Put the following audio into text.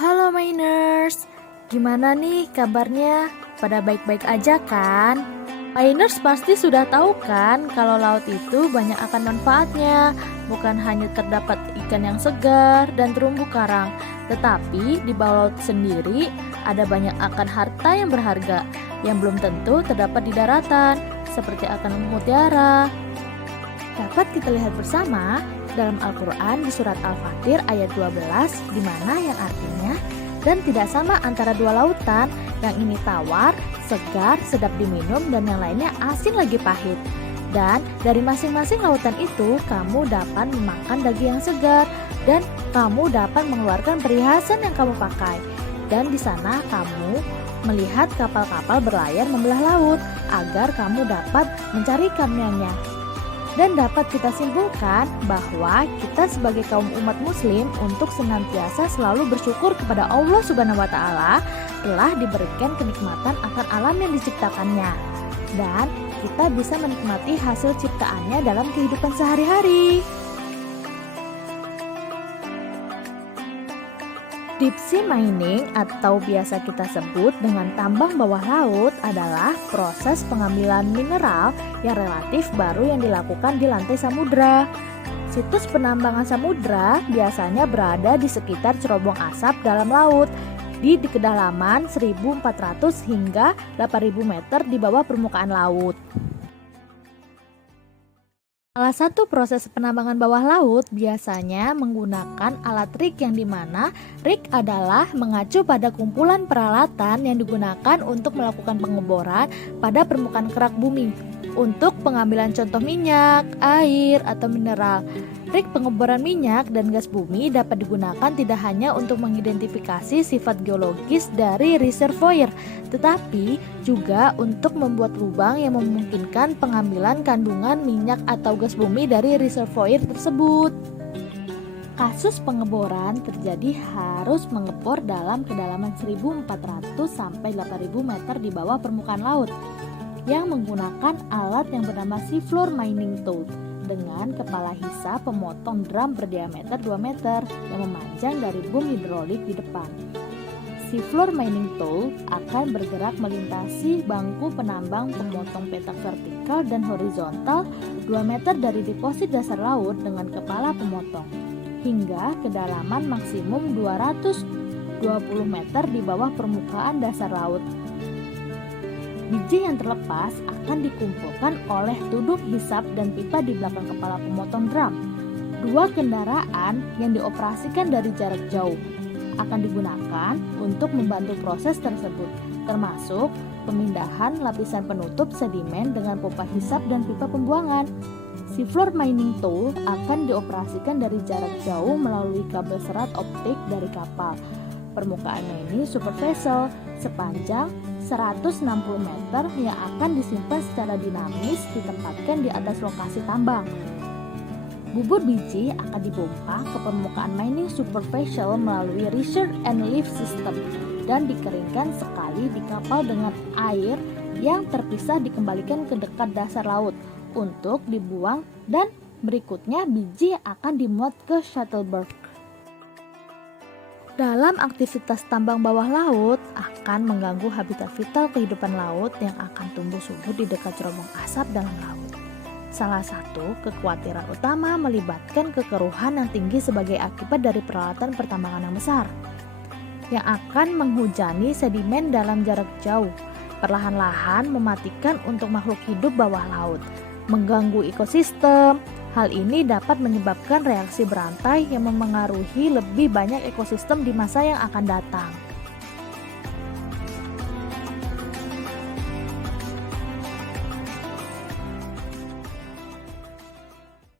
Halo Miners, gimana nih kabarnya? Pada baik-baik aja kan? Miners pasti sudah tahu kan kalau laut itu banyak akan manfaatnya. Bukan hanya terdapat ikan yang segar dan terumbu karang, tetapi di bawah laut sendiri ada banyak akan harta yang berharga yang belum tentu terdapat di daratan, seperti akan mutiara. Dapat kita lihat bersama dalam Al-Quran di surat Al-Fatir ayat 12, di mana yang artinya, dan tidak sama antara dua lautan, yang ini tawar, segar, sedap diminum, dan yang lainnya asin lagi pahit. Dan dari masing-masing lautan itu, kamu dapat memakan daging yang segar, dan kamu dapat mengeluarkan perhiasan yang kamu pakai. Dan di sana kamu melihat kapal-kapal berlayar membelah laut, agar kamu dapat mencari ikannya. Dan dapat kita simpulkan bahwa kita sebagai kaum umat muslim untuk senantiasa selalu bersyukur kepada Allah Subhanahu wa Ta'ala telah diberikan kenikmatan akan alam yang diciptakannya, dan kita bisa menikmati hasil ciptaannya dalam kehidupan sehari-hari. Deep sea mining atau biasa kita sebut dengan tambang bawah laut adalah proses pengambilan mineral yang relatif baru yang dilakukan di lantai samudra. Situs penambangan samudra biasanya berada di sekitar cerobong asap dalam laut di kedalaman 1.400 hingga 8.000 meter di bawah permukaan laut. Salah satu proses penambangan bawah laut biasanya menggunakan alat rig, yang dimana rig adalah mengacu pada kumpulan peralatan yang digunakan untuk melakukan pengeboran pada permukaan kerak bumi untuk pengambilan contoh minyak, air, atau mineral. Rig pengeboran minyak dan gas bumi dapat digunakan tidak hanya untuk mengidentifikasi sifat geologis dari reservoir, tetapi juga untuk membuat lubang yang memungkinkan pengambilan kandungan minyak atau gas bumi dari reservoir tersebut. Kasus pengeboran terjadi harus mengebor dalam kedalaman 1.400 sampai 8.000 meter di bawah permukaan laut yang menggunakan alat yang bernama seafloor mining tool dengan kepala hisap pemotong drum berdiameter 2 meter yang memanjang dari boom hidrolik di depan. Seafloor mining tool akan bergerak melintasi bangku penambang pemotong petak vertikal dan horizontal 2 meter dari deposit dasar laut dengan kepala pemotong hingga kedalaman maksimum 220 meter di bawah permukaan dasar laut. Biji yang terlepas akan dikumpulkan oleh tudung hisap dan pipa di belakang kepala pemotong drum. Dua kendaraan yang dioperasikan dari jarak jauh akan digunakan untuk membantu proses tersebut, termasuk pemindahan lapisan penutup sedimen dengan pompa hisap dan pipa pembuangan. Seafloor mining tool akan dioperasikan dari jarak jauh melalui kabel serat optik dari kapal. Permukaannya ini super vessel sepanjang 160 meter yang akan disimpan secara dinamis ditempatkan di atas lokasi tambang. Bubur biji akan dipompa ke permukaan mining super vessel melalui research and lift system dan dikeringkan sekali di kapal dengan air yang terpisah dikembalikan ke dekat dasar laut untuk dibuang, dan berikutnya biji akan dimuat ke Shuttleberg. Dalam aktivitas tambang bawah laut akan mengganggu habitat vital kehidupan laut yang akan tumbuh subur di dekat cerobong asap dalam laut. Salah satu kekhawatiran utama melibatkan kekeruhan yang tinggi sebagai akibat dari peralatan pertambangan yang besar yang akan menghujani sedimen dalam jarak jauh, perlahan-lahan mematikan untuk makhluk hidup bawah laut, mengganggu ekosistem. Hal ini dapat menyebabkan reaksi berantai yang memengaruhi lebih banyak ekosistem di masa yang akan datang.